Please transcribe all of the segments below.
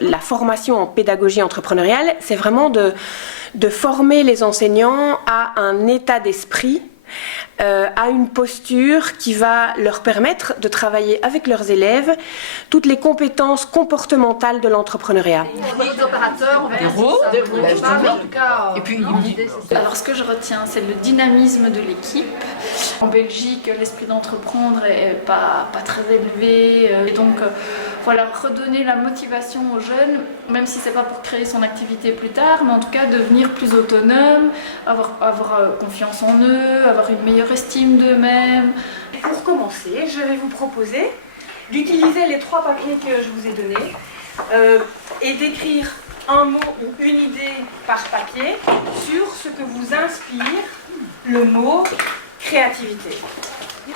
La formation en pédagogie entrepreneuriale, c'est vraiment de former les enseignants à un état d'esprit, à une posture qui va leur permettre de travailler avec leurs élèves toutes les compétences comportementales de l'entrepreneuriat. Des opérateurs, on va dire en tout cas. Et puis, alors ce que je retiens, c'est le dynamisme de l'équipe. En Belgique, l'esprit d'entreprendre est pas très élevé, et donc voilà, redonner la motivation aux jeunes, même si c'est pas pour créer son activité plus tard, mais en tout cas devenir plus autonome, avoir confiance en eux, avoir une meilleure estime d'eux-mêmes. Pour commencer, je vais vous proposer d'utiliser les 3 papiers que je vous ai donnés et d'écrire un mot ou une idée par papier sur ce que vous inspire le mot créativité.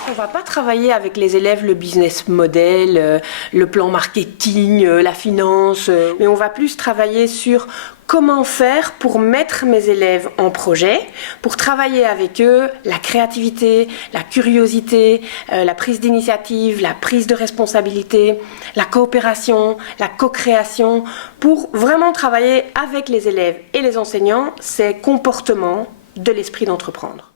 On ne va pas travailler avec les élèves le business model, le plan marketing, la finance, mais on va plus travailler sur comment faire pour mettre mes élèves en projet, pour travailler avec eux la créativité, la curiosité, la prise d'initiative, la prise de responsabilité, la coopération, la co-création, pour vraiment travailler avec les élèves et les enseignants ces comportements de l'esprit d'entreprendre.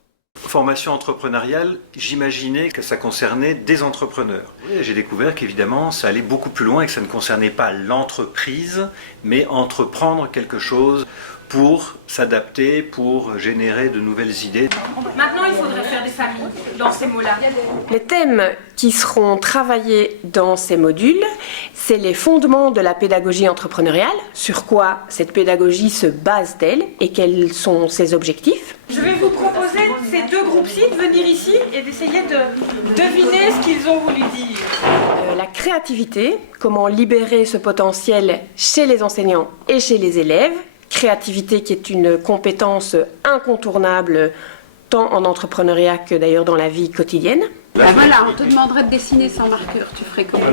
Formation entrepreneuriale, j'imaginais que ça concernait des entrepreneurs. J'ai découvert qu'évidemment, ça allait beaucoup plus loin et que ça ne concernait pas l'entreprise, mais entreprendre quelque chose pour s'adapter, pour générer de nouvelles idées. Maintenant, il faudrait faire des familles dans ces mots-là. Les thèmes qui seront travaillés dans ces modules, c'est les fondements de la pédagogie entrepreneuriale, sur quoi cette pédagogie se base-t-elle et quels sont ses objectifs. Je vais vous proposer ces 2 groupes-ci de venir ici et d'essayer de deviner ce qu'ils ont voulu dire. La créativité, comment libérer ce potentiel chez les enseignants et chez les élèves. Créativité qui est une compétence incontournable tant en entrepreneuriat que d'ailleurs dans la vie quotidienne. Ben voilà, on te demanderait de dessiner sans marqueur, tu ferais comment?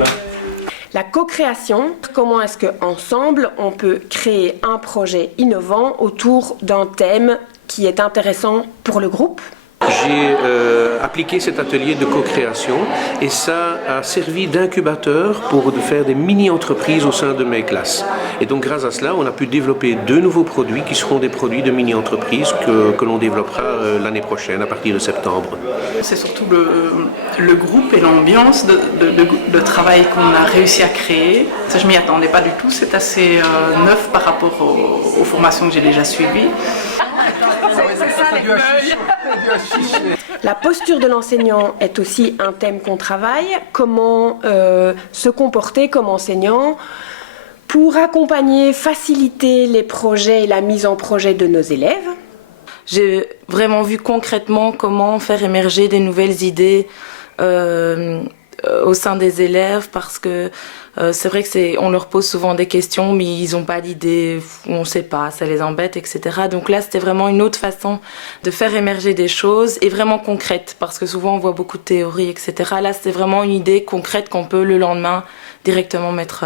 La co-création, comment est-ce qu'ensemble on peut créer un projet innovant autour d'un thème qui est intéressant pour le groupe. J'ai appliqué cet atelier de co-création et ça a servi d'incubateur pour faire des mini-entreprises au sein de mes classes. Et donc grâce à cela, on a pu développer 2 nouveaux produits qui seront des produits de mini-entreprises que l'on développera l'année prochaine à partir de septembre. C'est surtout le groupe et l'ambiance de travail qu'on a réussi à créer. Ça, je m'y attendais pas du tout, c'est assez neuf par rapport aux formations que j'ai déjà suivies. La posture de l'enseignant est aussi un thème qu'on travaille. Comment se comporter comme enseignant pour accompagner, faciliter les projets et la mise en projet de nos élèves. J'ai vraiment vu concrètement comment faire émerger des nouvelles idées au sein des élèves parce que c'est vrai que on leur pose souvent des questions mais ils n'ont pas d'idée, on ne sait pas, ça les embête, etc. Donc là c'était vraiment une autre façon de faire émerger des choses et vraiment concrètes parce que souvent on voit beaucoup de théories, etc. Là c'était vraiment une idée concrète qu'on peut le lendemain directement mettre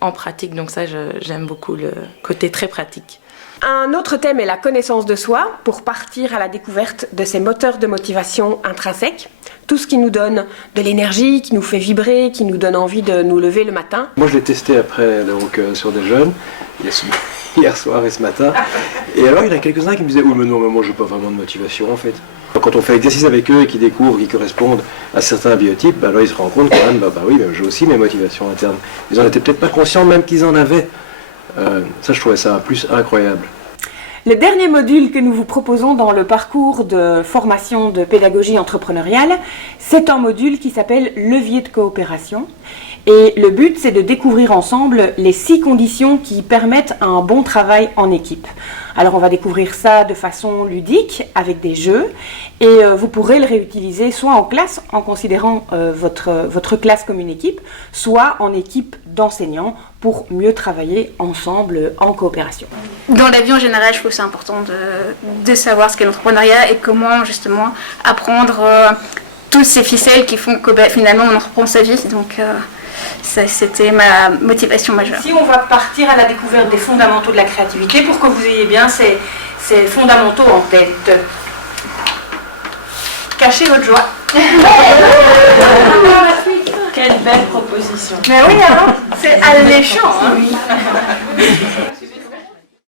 en pratique. Donc ça j'aime beaucoup le côté très pratique. Un autre thème est la connaissance de soi pour partir à la découverte de ces moteurs de motivation intrinsèques. Tout ce qui nous donne de l'énergie, qui nous fait vibrer, qui nous donne envie de nous lever le matin. Moi je l'ai testé après donc, sur des jeunes, hier soir et ce matin. Et alors il y en a quelques-uns qui me disaient « Oui mais non, mais moi j'ai pas vraiment de motivation en fait ». Quand on fait l'exercice avec eux et qu'ils découvrent, qu'ils correspondent à certains biotypes, bah, alors ils se rendent compte quand même, bah oui, bah, j'ai aussi mes motivations internes. Ils en étaient peut-être pas conscients même qu'ils en avaient. Ça je trouvais ça plus incroyable. Le dernier module que nous vous proposons dans le parcours de formation de pédagogie entrepreneuriale, c'est un module qui s'appelle levier de coopération. Et le but, c'est de découvrir ensemble les 6 conditions qui permettent un bon travail en équipe. Alors on va découvrir ça de façon ludique, avec des jeux, et vous pourrez le réutiliser soit en classe, en considérant votre classe comme une équipe, soit en équipe d'enseignants, pour mieux travailler ensemble en coopération. Dans la vie en général, je trouve que c'est important de savoir ce qu'est l'entrepreneuriat et comment justement apprendre toutes ces ficelles qui font que finalement on reprend sa vie. Donc ça, c'était ma motivation majeure. Ici, on va partir à la découverte des fondamentaux de la créativité pour que vous ayez bien ces fondamentaux en tête. Cachez votre joie. Mais oui, alors, c'est alléchant. Hein.